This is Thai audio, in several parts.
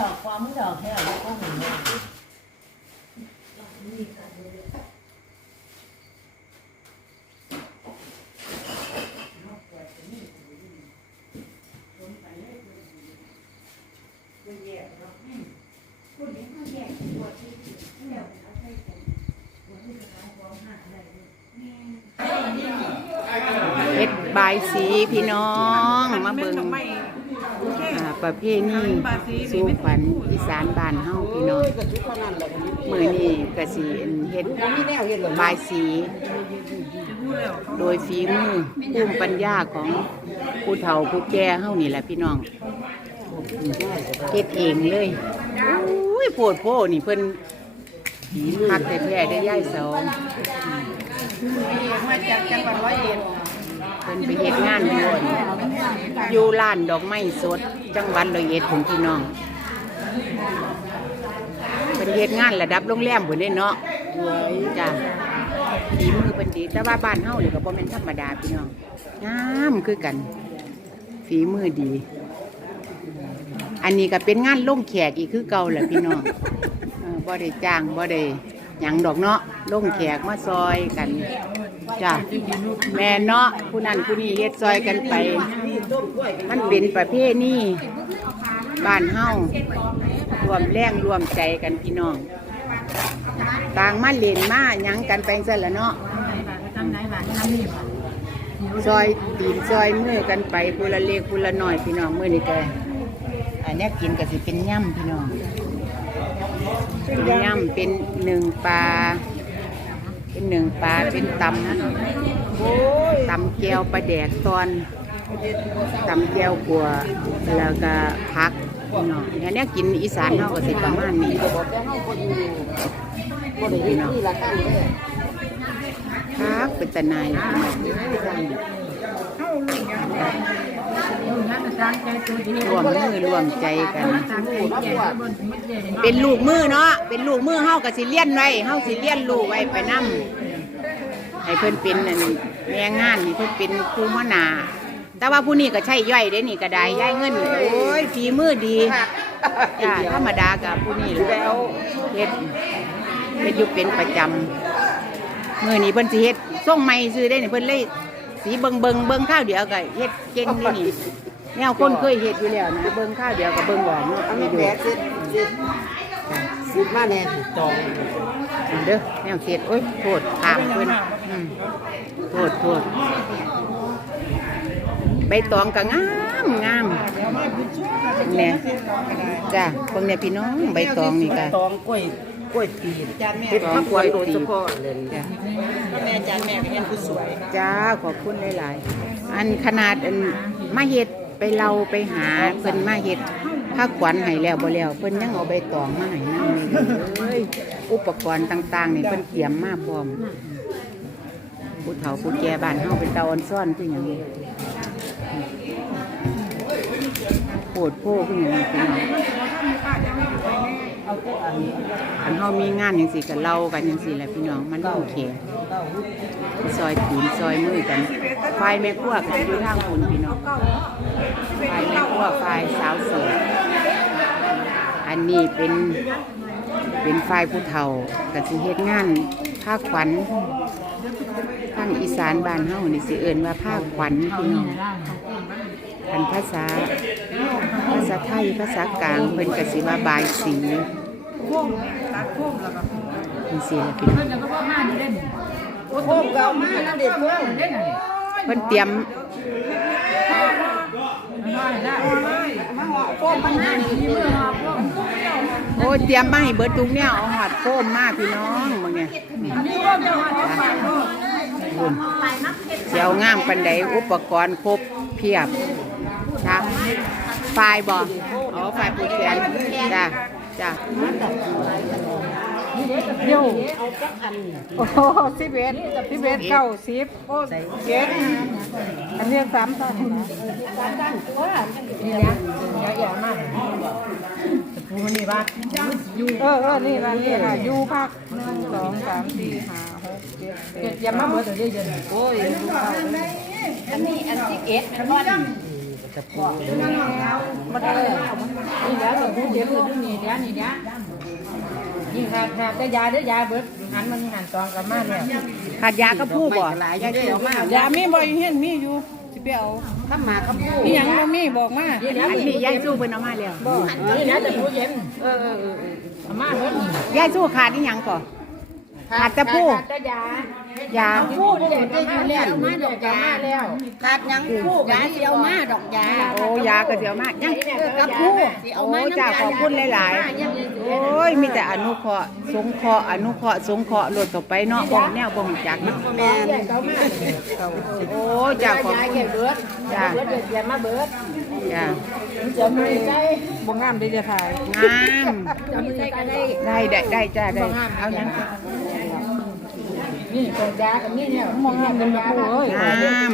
อันนั้นไม่บอกความไม่ดอกแค่แล้วก็หนึ่งเฮ็ดบายสีพี่น้อง ประเพณีสู่ขวัญอีสานบ้านเฮาพี่น้องมื้อนี้ก็สิเฮ็ดบายสี โดยฝีมือภูมิปัญญาของผู้เฒ่าผู้แก่เฮานี่แหละพี่น้องเฮ็ดเองเลยอุ้ยโพดโพนี่เพิ่นพักแท้ๆได้ย่ายสองมาจากจังหวัดร้อยเอ็ด พิ่นไปเฮ็ดงานอยู่อั่นอยู่ร้านดอกไม้สด จังหวัดร้อยเอ็ดของพี่น้องเพิ่นเฮ็ดงานระดับโรงแรมพุ่นเด้เนาะจ้ะฝีมือเพิ่นดีแต่ว่าบ้านเฮานี่ก็บ่แม่นธรรมดาพี่น้องงามคือกัน ฝีมือดี อันนี้ก็เป็นงานลงแขกอีกคือเก่าแหละพี่น้องเออบ่ได้จ้างบ่ได้ หยังดอกเนาะลงแขกมาซอยกันจ้ะแม่เนาะผู้นั้นผู้นี้เฮ็ดซอยกันไป มันเป็นประเภทนี้บ้านเฮารวมแรงรวมใจกันพี่น้อง ต่างมาเล่นมาหยังกันไปซะละเนาะซอยตีนซอยมือกันไปผู้ละเล็กผู้ละน้อยพี่น้องมือนี้ก็อันนี้กินก็สิเป็นย่ำพี่น้อง เป็นย่ำเป็นหนึ่งปลา เป็นหนึ่งปลา เป็นตำตำแก้วปลาแดกตอนตำแก้วกัวแล้วก็พักพี่น้องอันเนี้กินอีสานเฮาก็สิประมาณนี้พี่น้องพักเป็นตะนาย รวมมือรวมใจกัน เป็นลูกมือเนาะเป็นลูกมือเฮากับสิเลี้ยนไว้เฮาสิเลี้ยนลูกไว้ไปนํให้เพิ่นเป็นนั่นแม่งานนี่เพิ่นเป็นครูมนา แต่ว่าผู้นี้ก็ใช่ย่อยเด้นี่ก็ได้ย่ายเงินโอ้ยฝีมือดีจ้าธรรมดากับผู้นี้แล้วเฮ็ดเฮ็ดอยู่เป็นประจำมื้อนี้เพิ่นสิเฮ็ดส่งใหม่ซื้อได้นี่เพิ่นเลยสีเบิงเบิงเบิงข้าวเดียวก็เฮ็ดเก่งนี่นี่ แนวคนเคยเฮ็ดอยู่แล้วนะเบิงข้าวเดียวก็เบิงหวานเนาะอันให้นี้ดูแบกสิสิสิมาแน่จองเด้อแนวเสียดโอ้ยโทษถามเพิ่นอืมโทษโทษใบตองก็งามงามเนี่ยจ้ะพิ่งเนี่ยพี่น้องใบตองนี่ก็ตองกล้วยกล้วยตีนจานแม่ตองกล้วยตีนโดยเฉพาะเลยจ้ะแม่จานแม่ก็ยังผู้สวยจ้าขอบคุณหลายๆอันขนาดอันมาเฮ็ด ไปเราไปหาเพิ่นมาเฮ็ดผ้าขวัญให้แล้วบ่แล้วเพิ่นยังเอาใบตองมาให้นำเลยอุปกรณ์ต่างๆนี่เพิ่นเตรียมมาพร้อมผู้เฒ่าผู้แก่บ้านเฮาเป็นตาอ่อนซ่อนคือหยังนี้ปวดโพคือหยังนี้พี่น้องอันเฮามีงานจังซี่ก็เล่ากันจังซี่แหละพี่น้องมันโอเคซอยตีนซอยมือกันฝ่ายแม่ครัวก็สิอยู่ทางคุณพี่น้อง ฝ่ายแม่ครัวฝ่ายสาวโสวยอันนี้เป็นเป็นฝ่ายผู้เฒ่าก็สิเฮ็ดงานภาคขวัญทางอีสานบ้านเฮานี่สิเอิ้นว่าภาคขวัญพี่น้องอันภาษาภาษาไทยภาษากลางเพิ่นก็สิว่าบายสีจังซี่ล่ะพี่น้องโคมเก่ามากนะเด็กโคมเพิ่นเตรียมมาเหาะ โอ้ยเตรียมมาให้เบิดทุกแนวเอาหอดโคมมากพี่น้องมึงไงอันนี้โคมจะเหาะไปโคมคุณเสียวง่ามปันไดอุปกรณ์ครบเพียบนะไฟบออ๋อไฟปูแขนจ้ะจ้ะ เดี๋ยวโอ้สิบเอ็ดสิบเอ็ดเก้าสิบโอ้เจ็ดอันนี้สามท่านสามท่านตัวนี่นะเยอะแยะมากปูนี่ว่าเออเออนี่ละนี่ละยูพักหนึ่งสองสามสี่ห้าหกเจ็ดแปดย่ามาเบิดเดี๋ยวเย็นโอ้ยอันนี้อันที่เกตมันว่ามันอะไรนี่แล้วก็พูดเดี๋ยวพูดนี่เดี๋ยวนี่เดี๋ยว นี่ขาดขาดแต่ยาเด้อยาเบิดหันมันหันตองกลับมาแล้วขาดยากระพู้บ่ยาเกี่ยวมากยามีบ่อยู่เห็นมีอยู่สิไปเอาถ้ามาคำพูดมีหยังบ่มีบอกมานี่นะอันนี้ยายสู้เพิ่นเอามาแล้วนี่นะแต่พูดเย็นเออเออเออเอามาเบิดนี่ยายสู้ขาดอีหยังก่อ ขาดแต่พู้ขาดแต่ยายาพูดเดี๋ยวได้มาแล้วมาดอกยาแล้วขาดยังคู่ยาเสียวมาดอกยาโอ้ยาก็เดี๋ยวมากยังกับพูดโอ้จ้าขอบคุณหลายๆโอ้ยมีแต่อนุเคราะห์สงเคราะห์อนุเคราะห์สงเคราะห์โลดต่อไปเนาะบ่แนวบ่ฮู้จักเนาะแม่เขามาโอ้จ้าขอบยาคุเก็ณบเบิดจ้าเบิดเดี๋ยวมาเบิดจ้าจะมือใจบ่งามได้จะถ่ายงามจะมือใจก็ได้ได้ได้ได้จ้าได้เอายัง นี่ตัวยากับนี่เนี่ยมองงามเป็นคู่เอ้ยงาม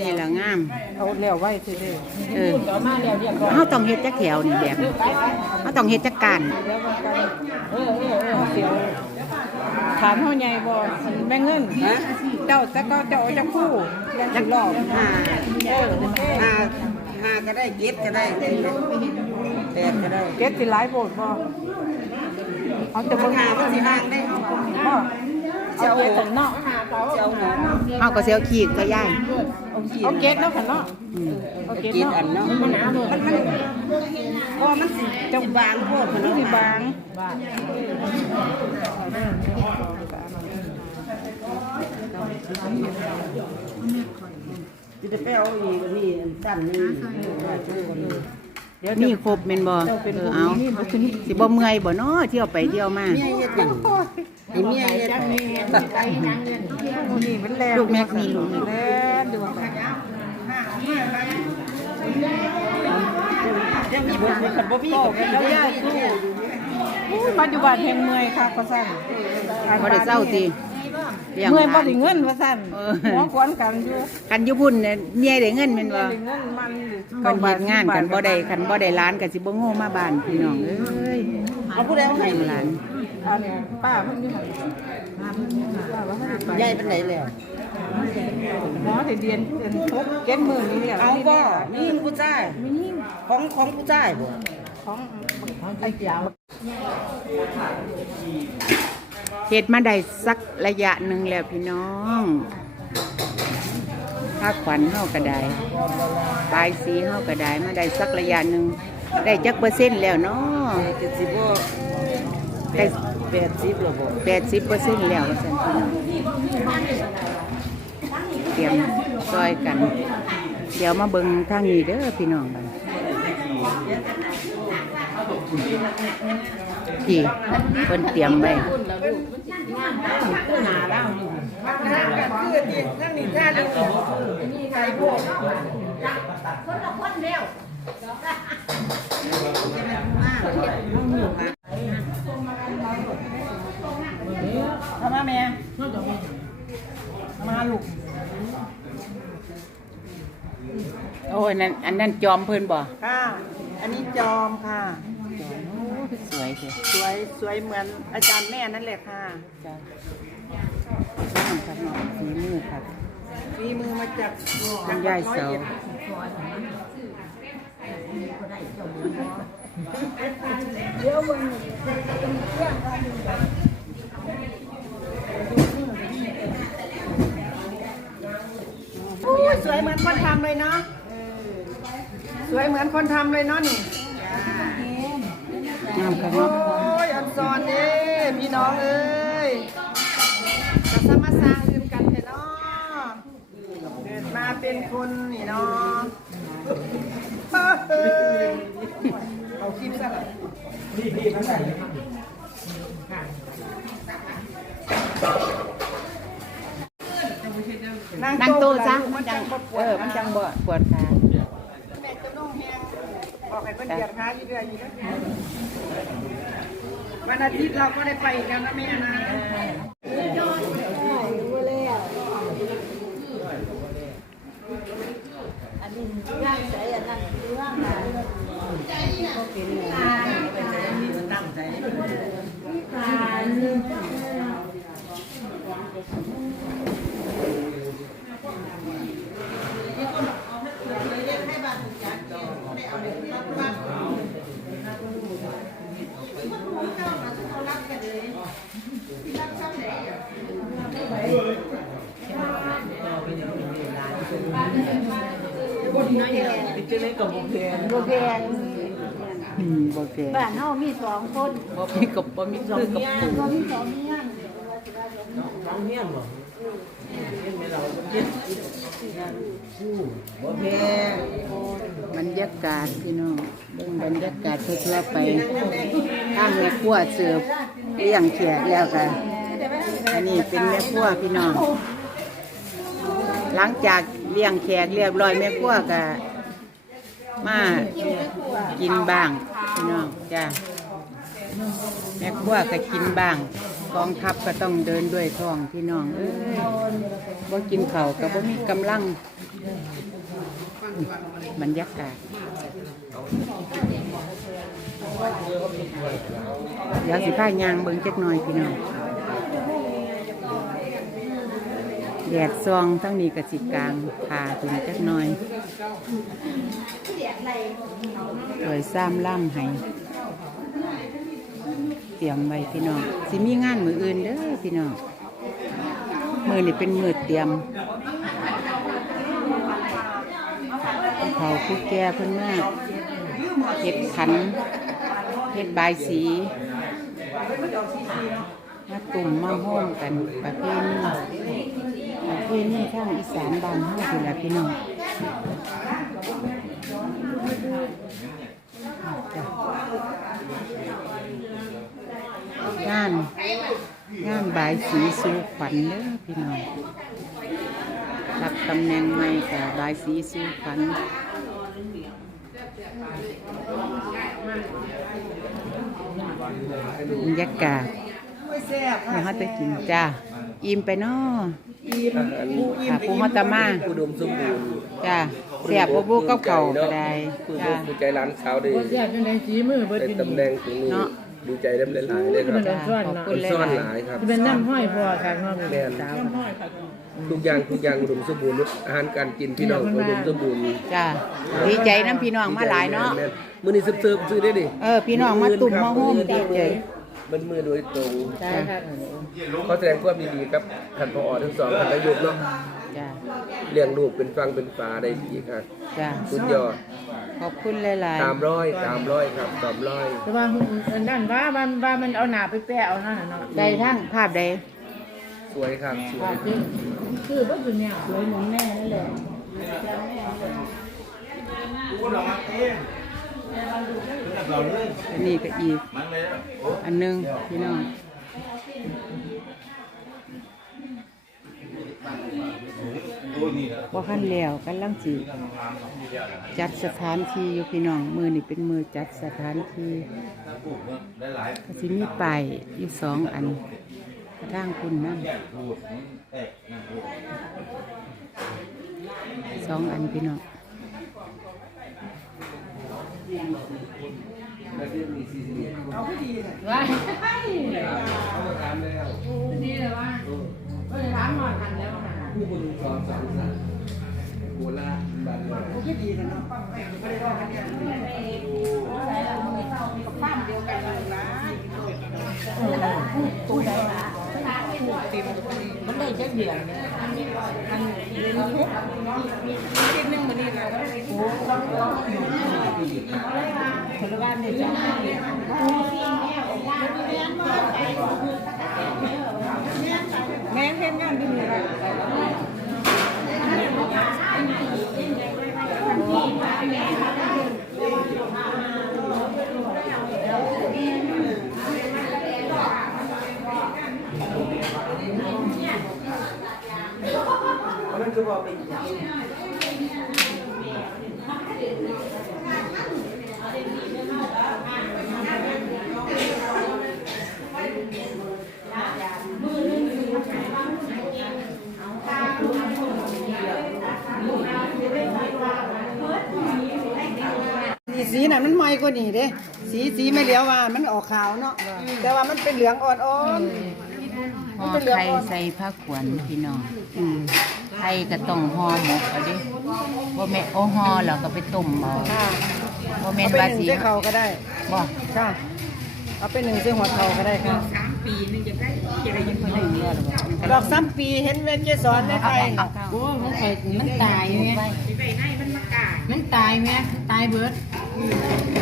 นี่ล่ะงาม เอาแล้วไว้สิเด้อเออต่อมาแล้วเรียบร้อยเฮาต้องเฮ็ดจักแถวนี่แบบนี้ไปไปเฮาต้องเฮ็ดจักการแล้วมันกันเออเออเออเสียวถามเฮาใหญ่บ่แม่เงินเจ้าแต่ก็เจ้าเอาจักคู่ยังสิรอบห้าเออห้าห้าก็ได้เจ็ดก็ได้แปดก็ได้เก็ตสิหลายโบดบ่เอาแต่ปับ่ญหามันสิห่างได้บ่ เอาเก็ตแต่เนาะเจ้าหมูเฮาก็สิเอาขี้ก็ย้ายเอาเก็ตเนาะค่ะเนาะเอาเก็ตเจ็ดเนาะอันเนาะมันมันมันก็มันสิเจ้าบางพวกมันสิเนาะบางจะไปเอาอีกนี่สั้นนึ งมีครบแม่นบ่เออเอาสิบ่เมื่อยบ่เนาะเที่ยวไปเที่ยวมา เมียเฮ็ดหยังให้เมียเฮ็ดนี่เป็นแลลูกแม็กมีลูกนี่แลดูยังมีบ่มีคันบ่มีก็แล้วยายสู้อุ้ยปัจจุบันแห่งเมื่อยค่ะว่าซั่นบ่ได้เศร้าติ เลี้ยงเมื่อยหบ่ลานได้เงินว่าซั่นเออหัวขวนกันอยู่กันอยู่พุ่นเนี่ยเมียได้เงินแม่นบ่ ได้เงินมันกันเฮ็ดงานกันบ่ได้คันบ่ได้ร้านก็สิบ่โง่มาบ้านพี่น้องเอ้ยเอาผู้ใดเอาให้ให้หลานอันนี้ป้าเพิ่นอยู่หั่นป้าว่าให้ไปยายเป็นไหนแล้วหมอได้เรียนเป็นพกเก็ตมื้อนี้แล้วเอาบ่นี่ผู้ชายของของผู้ชายบ่ของไอ้เจ้า เฮ็ดมาได้สักระยะหนึงแล้วพี่น้องภาคขวัญเฮาก็ได้ปลายสีเฮาก็ได้มาได้สักระยะหนึงได้จักเปอร์เซ็นต์แล้วเนาะเจ็ดสิบบ่ได้แปดสิบแล้วบ่แปดสิบเปอร์เซ็นต์แล้วว่าซั่นพี่น้องเตรียมซอยกัน เดี๋ยวมาเบิ่งทางนี้เด้อพี่น้องบัด พี่เพิ่นเตรียมไว้ทำมาแม่มาลูกโอ้ยนั่นอันนั้นจอมเพิ่นบ่ค่ะ อันนี้จอมค่ะ สวยเถอะสวยสวยเหมือนอาจารย์แม่นั่นแหละค่ะจ้ะน้ำครับน้องฝีมือครับฝีมือมาจากคุณยายเสาอุ้ยสวยเหมือนคนทำเลยเนาะสวยเหมือนคนทำเลยเนาะนี่ น้ำครับโอ้เนาะยอันซอนเด้พี่น้องเอ้ยจะสมาสร้างอื่นกันเถอะเนาะเกิดมาเป็นคนนี่เนาะเฮ้ยเอาคลิปซะหน่อยนั่งโต๊ะซะมันจังงบ่ปเอดอมันจังบ่ปวดขา แม่จะนุ่งแฮง บอกให้เพิ่นเดือดหาอยู่อยอยู่นวันอาทิตย์เราก็ได้ไปกันนะแม่นะอันนี้ย่างใส่อันนั้นคือว่างหลานก็เป็นหลานตั้งใจหลานะอืมบ่แพงบ้านเฮามีสองคนบ่มีกับบ่มีคือกับปูก็มีสองเมียบ่แพงบรรยากาศพี่น้องเบิ่งบรรยากาศทั่วๆไปข้างแม่ครัวเสิร์ฟเลี้ยงแขกแล้วกันอันนี้เป็นแม่ครัวพี่น้อง หลังจาก เลี้ยงแขกเรียบร้อยแม่ครัวก็มากินบ้างพี่น้องจ้าแม่ครัวก็กินบ้างกองทัพก็ต้องเดินด้วยท้องพี่น้องเอ้ยบ่กินข้าวก็บ่มีกำลังบรรยากาศเดี๋ยวสิพายางเบิ่งจักหน่อยพี่น้อง แดดซองทั้งนี้กับสิกลางผ่าถึงจักหน่อยสวยซ้ำล่ำให้เตรียมไว้พี่น้องสิมีงานมืออื่นเด้อพี่น้องมือนี่เป็นมือเตรียมเขาผู้แก่เพิ่นมากเฮ็ดขันเฮ็ดบายสีมาตุ่มมาห้อมกันประเพณี ประเพณีทางอีสานบ้านเฮาพุ่นล่ะพี่น้องงานงานบายสีสู่ขวัญเด้อพี่น้องรับตำแหน่งใหม่กับบายสีสู่ขวัญบรรยากาศไม่แซ่บให้เขาจะกินจ้า อิ่มไปเนาะอิ่มผู้อิ่มค่ะผู้ฮอตมาอุดมสมบูรณ์จ้าเสียบบุบุกับเขาวก็ได้ผู้จ้าผู้ใจร้านเช้าได้บ่แซ่บจังได๋สีมือเบิดได้อยู่ตำแหน่งตรงนี้เนาะดีใจได้หลายๆเลยคมัรับนซ่อนขอบเนาะคุณหซ่อนลาหลายยครับที่เป็นน้ำห้อยพอกันเนาะแม่นสาวทุกอย่างทุกอย่างอุดมสมบูรณ์อาหารการกินพี่น้องอุดมสมบูรณ์ๆจ้าดีใจน้ำพี่น้องมาหลายเนาะ แม่มื้อนี้เสิร์ฟๆซื้อได้ดิ เออพี่น้องมาตุ่มมาโฮมดีใจ มันมือโดยตรงใช่ครับขอแสดงความยินดีกับท่านผอทั้งสองท่านนายกเนาะจ้าเลี้ยงลูกเป็นฟังเป็นฝาได้ดีครับจ้าสุดยอดขอบคุณหลายตามร้อยตามร้อยครับตามร้อยแต่ว่าอันนั้นว่ามันว่ามันเอาหน้าไปแปะเอานั่นน่ะเนาะๆได้ทั้งภาพใดสวยครับสวยคือบ่อยู่เนี่ยสวยเหมือนแม่นั่นแหละ อันนี้ก็อีก อันหนึงพี่น้องว่าขั้นแล้วกันลังสิจัดสถานที่อยู่พี่น้องมือนี่เป็นมือจัดสถานที่ก็สิมีป้ายอยู่สองอันทางคุณนั่นสองอันพี่น้อง ว่านี่เลยว่าเออถามหน่อยกันแล้วนะผู้คนสอนสอนสอนโบราณบ้านเราผู้ก็ดีกันเนาะไม่ได้ว่ากันเนี่ยข้ามเดียวกันเลยนะตู้ใดละมตัวนี้มันได้จักเดือนอันเรียนทุกคิดนึงมันนี่นะโอ้ ผลบ้านเนี่ยจ้าแม่เห็นงานดีเลยนี่ สีน่ะมันไหม้กว่านี่เด้ สีสีไม่เหลียวว่ามันออกขาวเนาะแต่ว่ามันเป็นเหลืองอ่อนๆห่อไข่ใส่ผ้าขวัญพี่น้องไข่ก็ต้องห่อหมกเอาดิบ่แม่นโอ้ห่อแล้วก็ไปต้มเอาค่ะบ่แม่เอานไปว่าหนึ่งสิเส้เขาก็ได้บ่ค่ะเอาไปหนึ่งเส้หัวเขาก็ได้ค่ะดอกซ้ำปีเห็นเวนเจสอนในไทยโอ้มันเคยมันตายไหมมันตายไหมตายเบิดมัน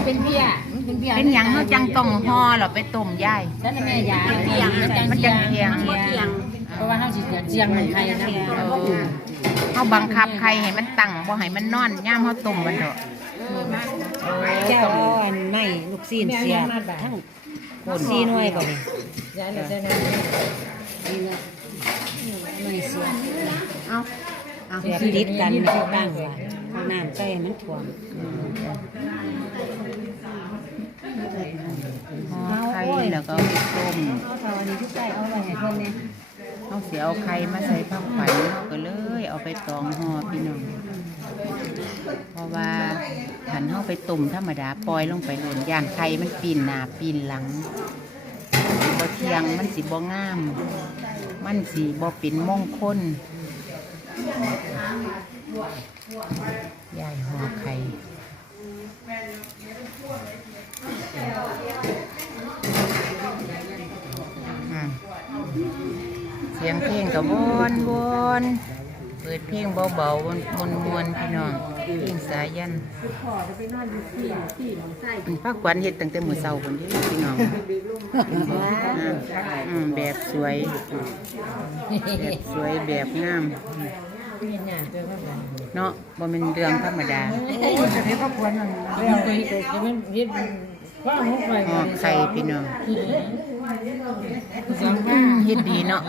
เป็นเพี้ยมันเป็นเพี้ยเป็นหยังเฮาจังต้องห่อแล้วไปต้มยายฉันแม่ยาเพียงมันจังมันจังเพียงเพราะว่าเฮาสิเจียงมันไทยนะเฮาบังคับไข่ให้มันตั้งบ่ให้มันนอนย่ามเฮาต้มมันเถอะเจ้าอันไม่ลูกซีนเสียบทั้งซีหน่วยก็มียาเลยจะนั่นนี่นะหน่วยเสียบเอ้าเสียบติดกันนะตั้งไว้ เอาน้ำใส่ให้มันท่วมห่อไข่แล้วก็เอาไปต้มเอาเท่าอันนี้ทุกใส่เอาไว้ให้เพิ่นเนี่ยเอาเสียเอาไข่มาใส่ผ้าขวัญเอาก็เลย เอาไปตองห่อพี่น้อง เพราะว่าขันเข้าไปตุ่มธรรมดาปล่อยลงไปหล่นย่างไข่มันปีนหน้าปีนหลังสิบ่เทียงมันสิบ่งาม มันสิบ่เป็นมงคล ยายห่อไข่เสียงเพลงกับวนวนเปิดเพลงเบาๆวนวนมวนพี่น้องเพลงสายันพักขวัญเฮ็ดตั้งแต่มือเช้าคนนี้พี่น้องแบบสวย แบบสวยแบบงาม เป็นหยังเจอว่าแบบเนาะบ่แม่นเรื่องธรรมดาจะให้ครอบครัวนั่นแล้วไปจะมันเฮ็ดว่าหกไปห่อไข่พี่น้องสองอืบ้ามเฮ็ดดีเนาะ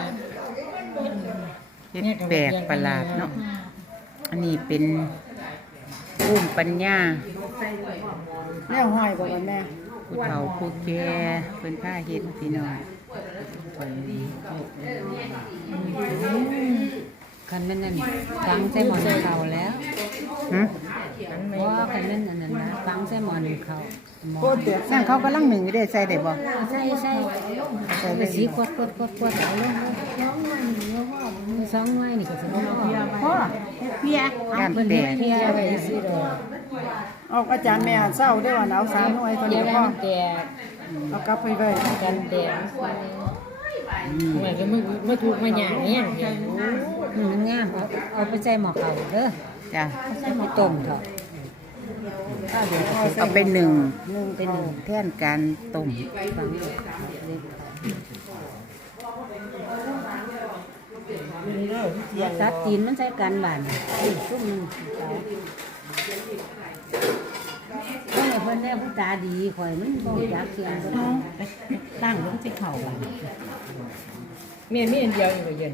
เฮ็ดแปลกประหลาดเนาะอันนี้เป็นภูมิปัญญาแนวห้อยบอกว่าแม่ผู้เฒ่าผู้แก่เพิ่นพาเฮ็ดพี่น้อง คันนั้นนั่นฟังใส่หมอนเขาแล้วหึว่าคันนั้นอันนั้นนะฟังใส่หมอนเขาหมอโคตรเดือดสร้างเขากำลังหนึ่งอยู่ได้ใส่ได้บ่ใส่ใส่ใส่ไปสีกวดกวดกวดกวดเอาลงสองหน่วยนี่ก็สิบ่พอพ่อเพียการแตกเพียไปสิดอกเอาอาจารย์แม่เศร้าได้ว่าเอาสามหน่วยคนเดี๋เดียยววมัพ่อนแตกเอากลับไปเลยกันแตกเหมือนกับมึงมาถูกมาหยางเนี่ย มันงามเอาเอาไปใส่หมอเขาเด้อจ้ะใส่หมอต้มเถอะเอาไปหนึ่งนึ่งเป็นหนึ่งแทนการต้มฟังตัดตีนมันใส่กันบานซุ่มหนึงเพิ่นเพิ่นได้ผู้ตาดีข่อยมันบ่อยากเสียงบ่ได้ตั้งลงสิเข่าบ่เมียนมีอันเดียวอยู่กับเย็น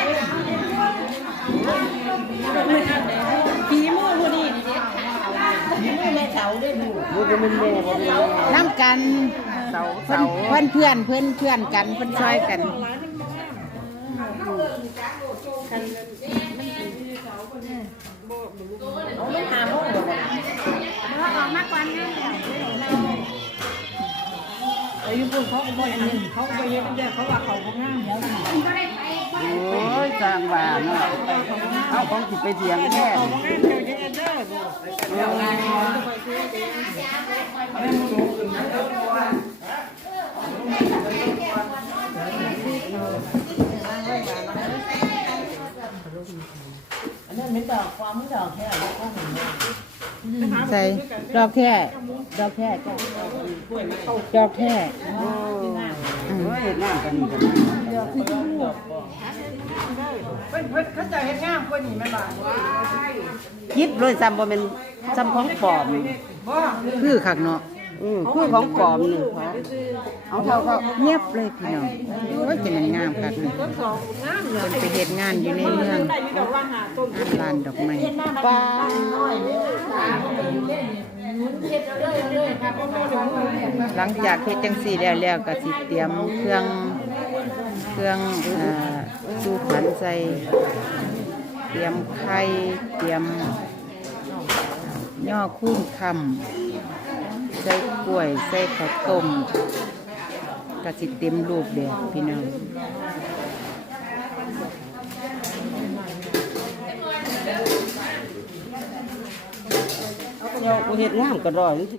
น้ำกันเพิ่นเพื่อนเพื่อนเพื่อนเพื่อนกันเพื่อนช่วยกันอายุพวกเขาก็บ่อย่างนี้เขาก็บ่เฮ็ดได้เขาว่าเขาบ่งามแล้วโอ้ยสร้างบ้านเนาะเอาของสิไปเถียงแท้ใส่ดอกแค่ดอกแค่จ้ะดอกแค่โอ้ยเฮ็ดงาน กันนี่กันเพิ่นเพิ่นเขาจะเฮ็ดงามกว่านี้แม่บ่ายิบเลยซ้ำบ่แม่นซ้ำของปลอม บ่คือคักเนาะอือคือของปลอมนี่เขาเอาเท่าเขาเงียบเลยพี่น้องโอ้ยจะมันงามคักนี่เพิ่นไปเฮ็ดงานอยู่ในเมืองงานลานดอกไม้ปลาหลังจากเฮ็ดจังซี่แล้วแล้วก็สิเตรียมเครื่อง เครื่องสูขันใส่เตรียมไข่เตรียมย่อคุ้นคำใส่กล้วยใส่ข้าวต้มก็สิเต็มรูปแบบพี่น้องเอาไปเอากูเฮ็ดงามก็รอย